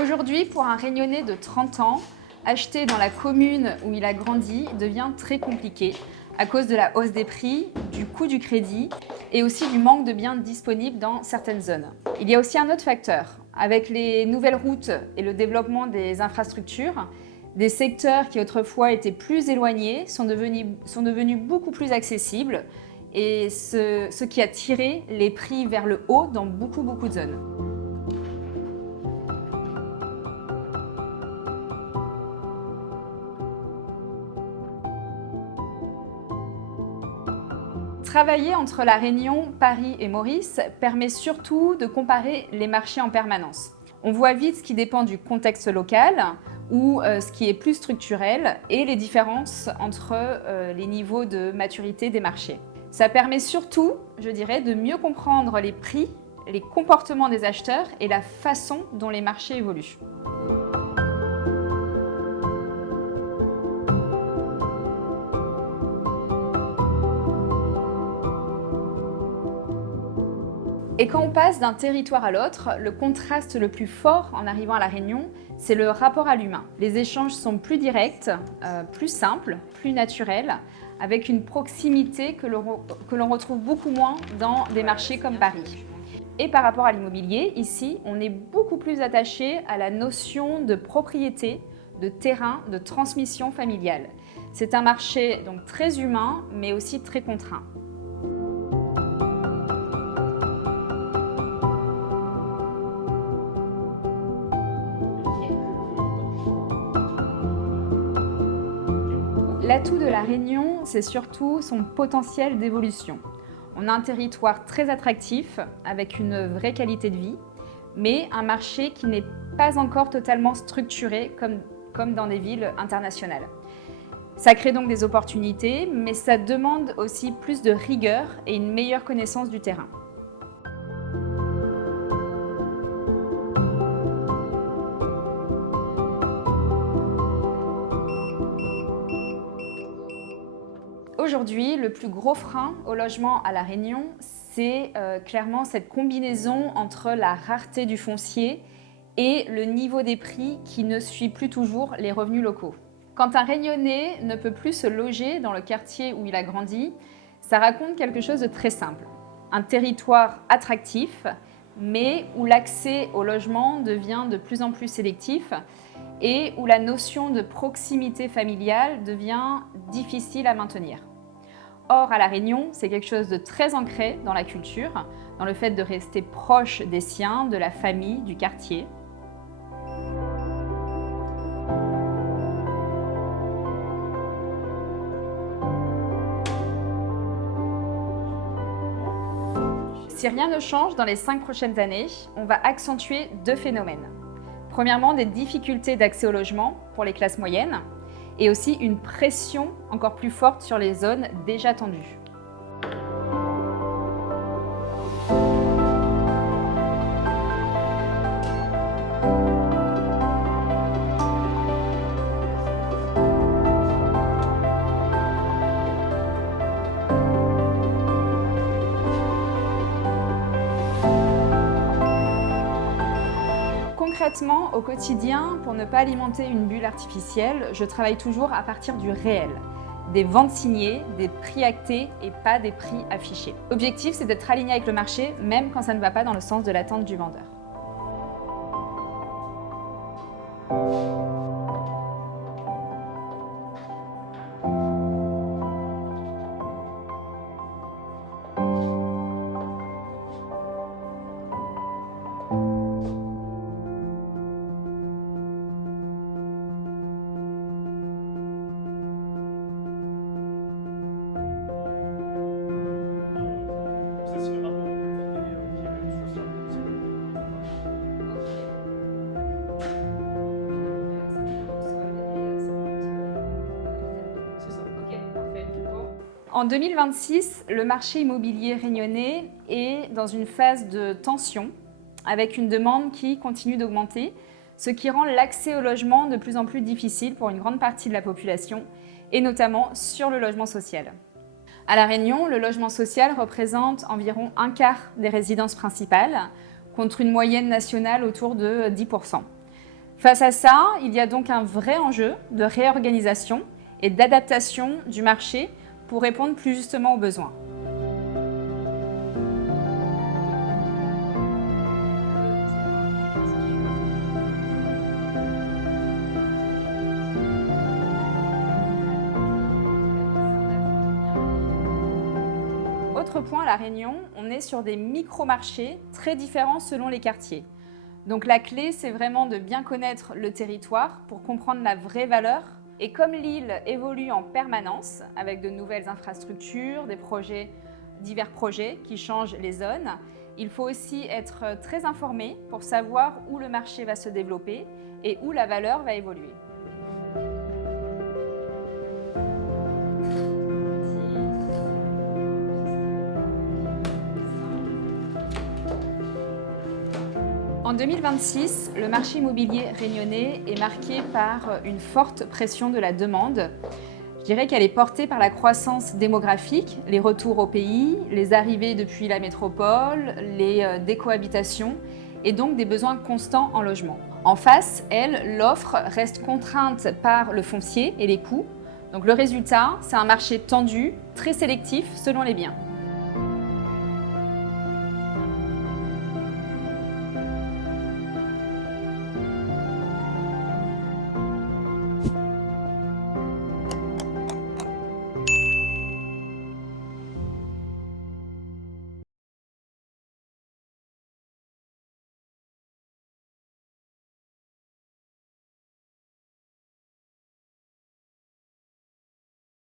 Aujourd'hui, pour un Réunionnais de 30 ans, acheter dans la commune où il a grandi devient très compliqué à cause de la hausse des prix, du coût du crédit et aussi du manque de biens disponibles dans certaines zones. Il y a aussi un autre facteur. Avec les nouvelles routes et le développement des infrastructures, des secteurs qui autrefois étaient plus éloignés sont devenus beaucoup plus accessibles et ce qui a tiré les prix vers le haut dans beaucoup de zones. Travailler entre La Réunion, Paris et Maurice permet surtout de comparer les marchés en permanence. On voit vite ce qui dépend du contexte local ou ce qui est plus structurel et les différences entre les niveaux de maturité des marchés. Ça permet surtout, je dirais, de mieux comprendre les prix, les comportements des acheteurs et la façon dont les marchés évoluent. Et quand on passe d'un territoire à l'autre, le contraste le plus fort en arrivant à La Réunion, c'est le rapport à l'humain. Les échanges sont plus directs, plus simples, plus naturels, avec une proximité que l'on retrouve beaucoup moins dans des marchés comme Paris. Et par rapport à l'immobilier, ici, on est beaucoup plus attaché à la notion de propriété, de terrain, de transmission familiale. C'est un marché donc très humain, mais aussi très contraint. L'atout de La Réunion, c'est surtout son potentiel d'évolution. On a un territoire très attractif, avec une vraie qualité de vie, mais un marché qui n'est pas encore totalement structuré comme dans des villes internationales. Ça crée donc des opportunités, mais ça demande aussi plus de rigueur et une meilleure connaissance du terrain. Aujourd'hui, le plus gros frein au logement à La Réunion, c'est clairement cette combinaison entre la rareté du foncier et le niveau des prix qui ne suit plus toujours les revenus locaux. Quand un Réunionnais ne peut plus se loger dans le quartier où il a grandi, ça raconte quelque chose de très simple. Un territoire attractif, mais où l'accès au logement devient de plus en plus sélectif et où la notion de proximité familiale devient difficile à maintenir. Or, à La Réunion, c'est quelque chose de très ancré dans la culture, dans le fait de rester proche des siens, de la famille, du quartier. Si rien ne change dans les 5 prochaines années, on va accentuer deux phénomènes. Premièrement, des difficultés d'accès au logement pour les classes moyennes et aussi une pression encore plus forte sur les zones déjà tendues. Concrètement, au quotidien, pour ne pas alimenter une bulle artificielle, je travaille toujours à partir du réel. Des ventes signées, des prix actés et pas des prix affichés. L'objectif, c'est d'être aligné avec le marché, même quand ça ne va pas dans le sens de l'attente du vendeur. En 2026, le marché immobilier réunionnais est dans une phase de tension, avec une demande qui continue d'augmenter, ce qui rend l'accès au logement de plus en plus difficile pour une grande partie de la population, et notamment sur le logement social. À La Réunion, le logement social représente environ un quart des résidences principales, contre une moyenne nationale autour de 10%. Face à ça, il y a donc un vrai enjeu de réorganisation et d'adaptation du marché pour répondre plus justement aux besoins. Autre point à La Réunion, on est sur des micro-marchés très différents selon les quartiers. Donc la clé, c'est vraiment de bien connaître le territoire pour comprendre la vraie valeur. Et comme l'île évolue en permanence avec de nouvelles infrastructures, divers projets qui changent les zones, il faut aussi être très informé pour savoir où le marché va se développer et où la valeur va évoluer. En 2026, le marché immobilier réunionnais est marqué par une forte pression de la demande. Je dirais qu'elle est portée par la croissance démographique, les retours au pays, les arrivées depuis la métropole, les décohabitations et donc des besoins constants en logement. En face, l'offre reste contrainte par le foncier et les coûts. Donc le résultat, c'est un marché tendu, très sélectif selon les biens.